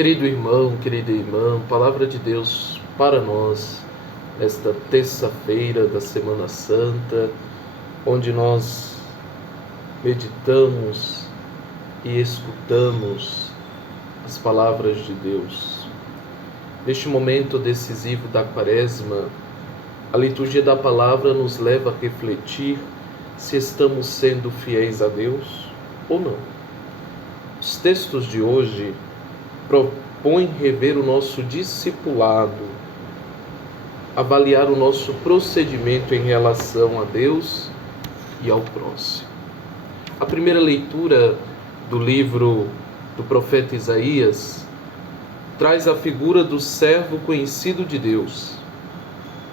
Querido irmão, querida irmã, palavra de Deus para nós, esta terça-feira da Semana Santa, onde nós meditamos e escutamos as palavras de Deus. Neste momento decisivo da Quaresma, a liturgia da palavra nos leva a refletir se estamos sendo fiéis a Deus ou não. Os textos de hoje propõem rever o nosso discipulado, avaliar o nosso procedimento em relação a Deus e ao próximo. A primeira leitura do livro do profeta Isaías traz a figura do servo conhecido de Deus,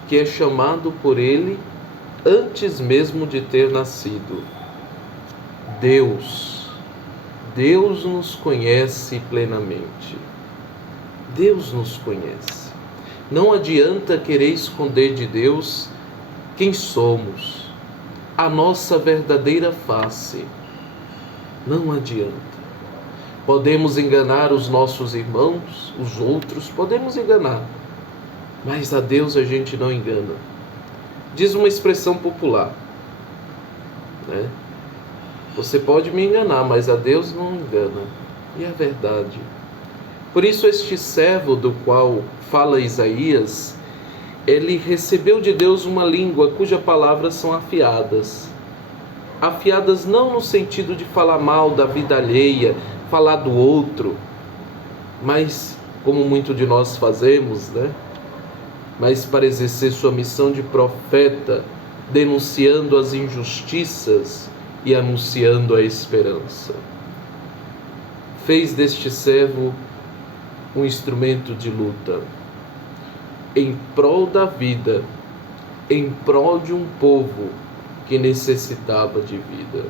que é chamado por ele antes mesmo de ter nascido. Deus nos conhece plenamente. Deus nos conhece. Não adianta querer esconder de Deus quem somos, a nossa verdadeira face. Não adianta. Podemos enganar os nossos irmãos, os outros, podemos enganar, mas a Deus a gente não engana. Diz uma expressão popular, né? Você pode me enganar, mas a Deus não engana. E é verdade. Por isso este servo do qual fala Isaías, ele recebeu de Deus uma língua cujas palavras são afiadas. Afiadas não no sentido de falar mal da vida alheia, falar do outro, mas como muito de nós fazemos, né? Mas para exercer sua missão de profeta, denunciando as injustiças e anunciando a esperança. Fez deste servo um instrumento de luta em prol da vida, em prol de um povo que necessitava de vida.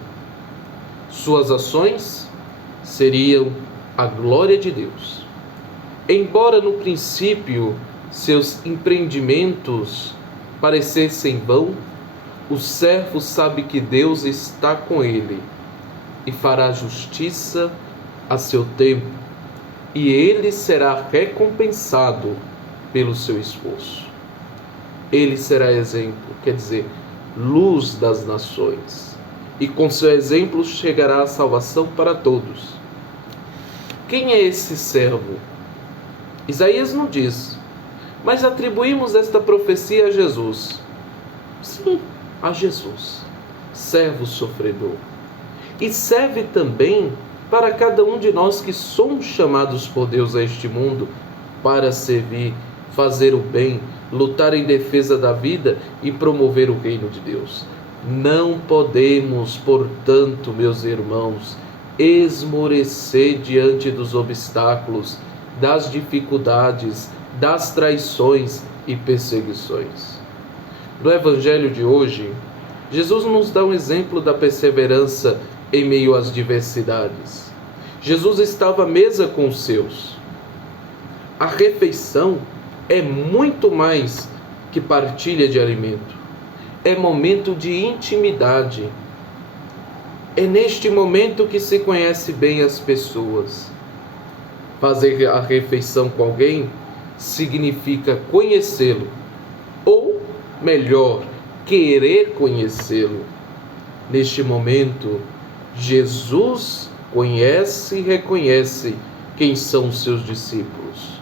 Suas ações seriam a glória de Deus. Embora no princípio seus empreendimentos parecessem vão, o servo sabe que Deus está com ele e fará justiça a seu tempo, e ele será recompensado pelo seu esforço. Ele será exemplo, quer dizer, luz das nações, e com seu exemplo chegará a salvação para todos. Quem é esse servo? Isaías não diz, mas atribuímos esta profecia a Jesus. Sim, a Jesus, servo sofredor. E serve também para cada um de nós que somos chamados por Deus a este mundo para servir, fazer o bem, lutar em defesa da vida e promover o reino de Deus. Não podemos, portanto, meus irmãos, esmorecer diante dos obstáculos, das dificuldades, das traições e perseguições. No Evangelho de hoje, Jesus nos dá um exemplo da perseverança em meio às diversidades. Jesus estava à mesa com os seus. A refeição é muito mais que partilha de alimento. É momento de intimidade. É neste momento que se conhece bem as pessoas. Fazer a refeição com alguém significa conhecê-lo, ou melhor, querer conhecê-lo. Neste momento, Jesus conhece e reconhece quem são os seus discípulos.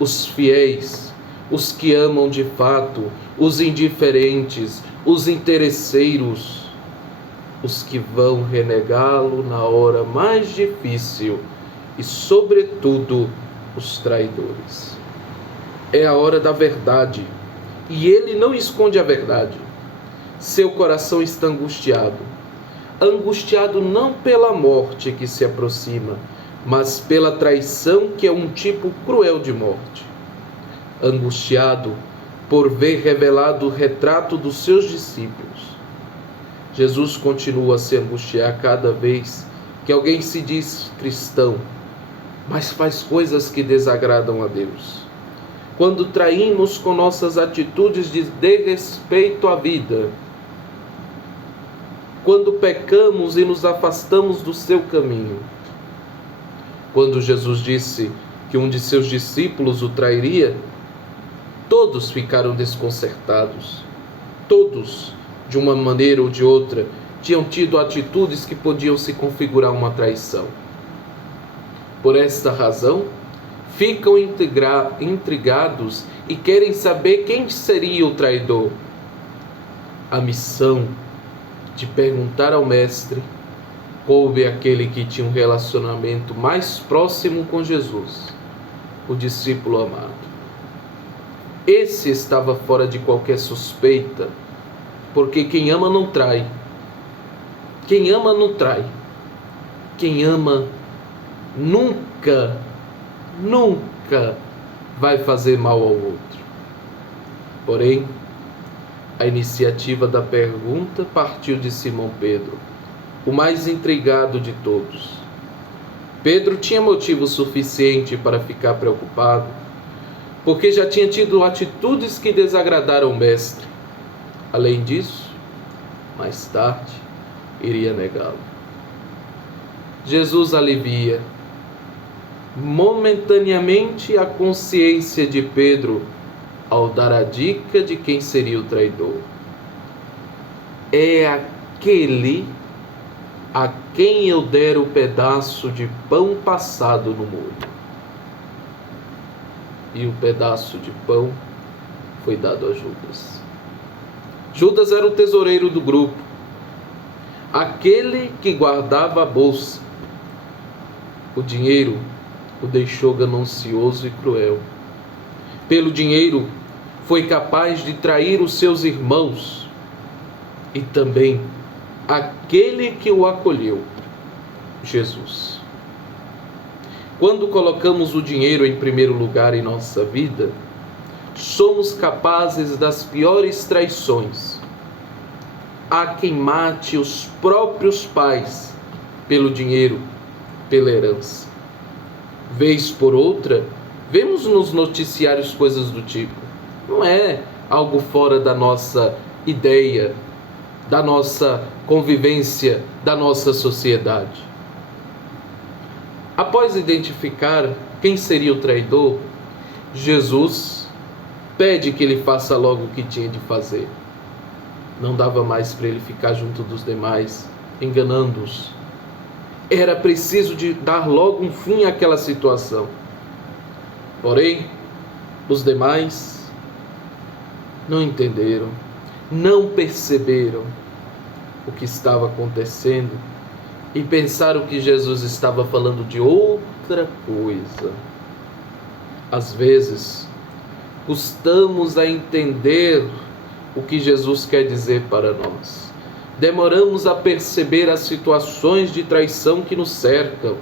Os fiéis, os que amam de fato, os indiferentes, os interesseiros, os que vão renegá-lo na hora mais difícil e, sobretudo, os traidores. É a hora da verdade, e ele não esconde a verdade. Seu coração está angustiado. Angustiado não pela morte que se aproxima, mas pela traição que é um tipo cruel de morte. Angustiado por ver revelado o retrato dos seus discípulos. Jesus continua a se angustiar cada vez que alguém se diz cristão, mas faz coisas que desagradam a Deus. Quando traímos com nossas atitudes de desrespeito à vida, quando pecamos e nos afastamos do seu caminho. Quando Jesus disse que que um de seus discípulos o trairia, todos ficaram desconcertados. Todos, de uma maneira ou de outra, tinham tido atitudes que podiam se configurar uma traição. Por esta razão, ficam intrigados e querem saber quem seria o traidor. A missão de perguntar ao Mestre coube àquele que tinha um relacionamento mais próximo com Jesus, o discípulo amado. Esse estava fora de qualquer suspeita, porque quem ama não trai. Quem ama não trai. Quem ama nunca vai fazer mal ao outro. Porém, a iniciativa da pergunta partiu de Simão Pedro, o mais intrigado de todos. Pedro tinha motivo suficiente para ficar preocupado, porque já tinha tido atitudes que desagradaram o Mestre. Além disso, mais tarde, iria negá-lo. Jesus alivia momentaneamente a consciência de Pedro ao dar a dica de quem seria o traidor. É aquele a quem eu der o pedaço de pão passado no molho. E o pedaço de pão foi dado a Judas. Judas era o tesoureiro do grupo, aquele que guardava a bolsa. O dinheiro o deixou ganancioso e cruel. Pelo dinheiro, foi capaz de trair os seus irmãos e também aquele que o acolheu, Jesus. Quando colocamos o dinheiro em primeiro lugar em nossa vida, somos capazes das piores traições. Há quem mate os próprios pais pelo dinheiro, pela herança. Vez por outra, vemos nos noticiários coisas do tipo. Não é algo fora da nossa ideia, da nossa convivência, da nossa sociedade. Após identificar quem seria o traidor, Jesus pede que ele faça logo o que tinha de fazer. Não dava mais para ele ficar junto dos demais, enganando-os. Era preciso de dar logo um fim àquela situação. Porém, os demais não entenderam, não perceberam o que estava acontecendo e pensaram que Jesus estava falando de outra coisa. Às vezes, custamos a entender o que Jesus quer dizer para nós. Demoramos a perceber as situações de traição que nos cercam.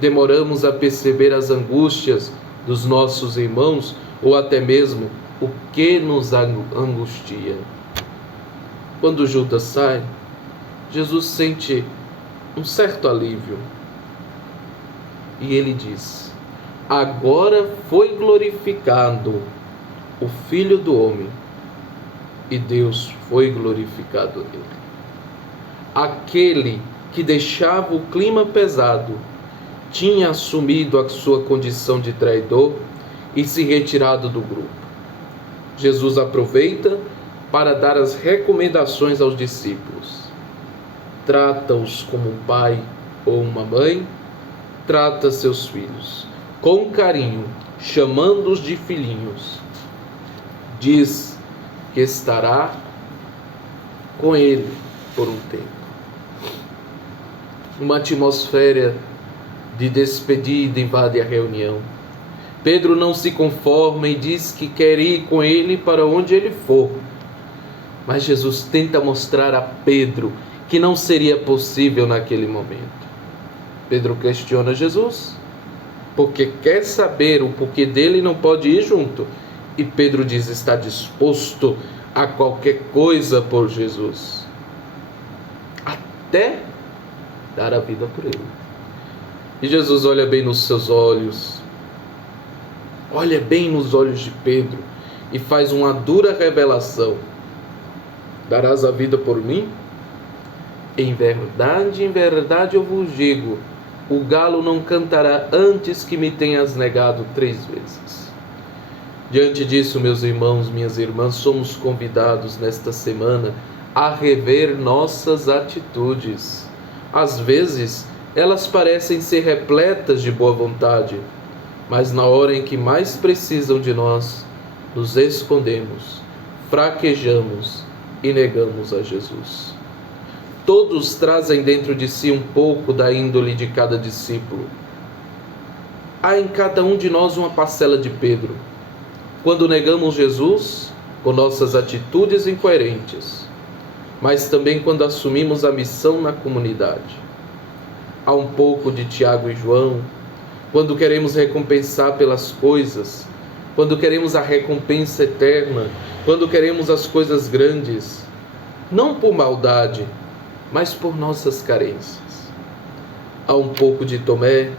Demoramos a perceber as angústias dos nossos irmãos ou até mesmo o que nos angustia. Quando Judas sai, Jesus sente um certo alívio. E ele diz: agora foi glorificado o Filho do Homem, e Deus foi glorificado nele. Aquele que deixava o clima pesado tinha assumido a sua condição de traidor e se retirado do grupo. Jesus aproveita para dar as recomendações aos discípulos. Trata-os como um pai ou uma mãe trata seus filhos, com carinho, chamando-os de filhinhos. Diz que estará com ele por um tempo. Uma atmosfera de despedida invade a reunião. Pedro não se conforma e diz que quer ir com ele para onde ele for. Mas Jesus tenta mostrar a Pedro que não seria possível naquele momento. Pedro questiona Jesus, porque quer saber o porquê dele não pode ir junto. E Pedro diz estar disposto a qualquer coisa por Jesus, até dar a vida por ele. E Jesus olha bem nos seus olhos, olha bem nos olhos de Pedro e faz uma dura revelação: darás a vida por mim? Em verdade eu vos digo o galo não cantará antes que me tenhas negado 3 vezes. Diante disso, meus irmãos, minhas irmãs, somos convidados nesta semana a rever nossas atitudes. Às vezes, elas parecem ser repletas de boa vontade, mas na hora em que mais precisam de nós, nos escondemos, fraquejamos e negamos a Jesus. Todos trazem dentro de si um pouco da índole de cada discípulo. Há em cada um de nós uma parcela de Pedro. Quando negamos Jesus, com nossas atitudes incoerentes, mas também quando assumimos a missão na comunidade. Há um pouco de Tiago e João, quando queremos recompensar pelas coisas, quando queremos a recompensa eterna, quando queremos as coisas grandes, não por maldade, mas por nossas carências. Há um pouco de Tomé,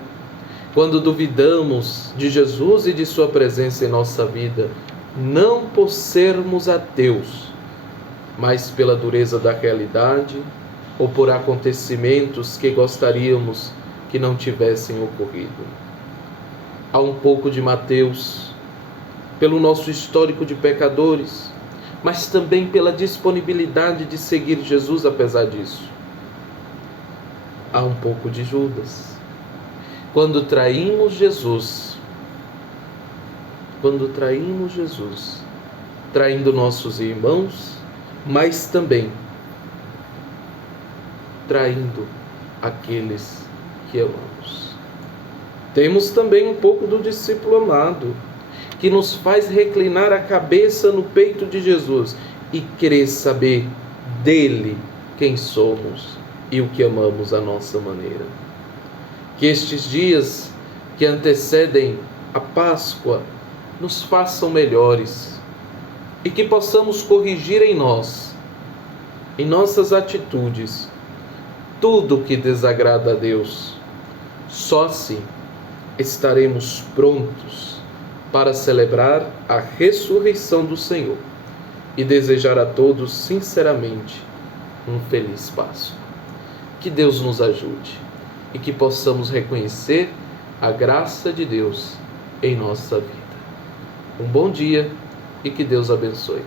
quando duvidamos de Jesus e de sua presença em nossa vida, não por sermos ateus, mas pela dureza da realidade ou por acontecimentos que gostaríamos que não tivessem ocorrido. Há um pouco de Mateus, pelo nosso histórico de pecadores, mas também pela disponibilidade de seguir Jesus apesar disso. Há um pouco de Judas, quando traímos Jesus, traindo nossos irmãos, mas também traindo aqueles que amamos. Temos também um pouco do discípulo amado, que nos faz reclinar a cabeça no peito de Jesus e querer saber dele quem somos e o que amamos à nossa maneira. Que estes dias que antecedem a Páscoa nos façam melhores e que possamos corrigir em nós, em nossas atitudes, tudo o que desagrada a Deus. Só assim estaremos prontos para celebrar a ressurreição do Senhor e desejar a todos sinceramente um feliz Páscoa. Que Deus nos ajude e que possamos reconhecer a graça de Deus em nossa vida. Um bom dia e que Deus abençoe.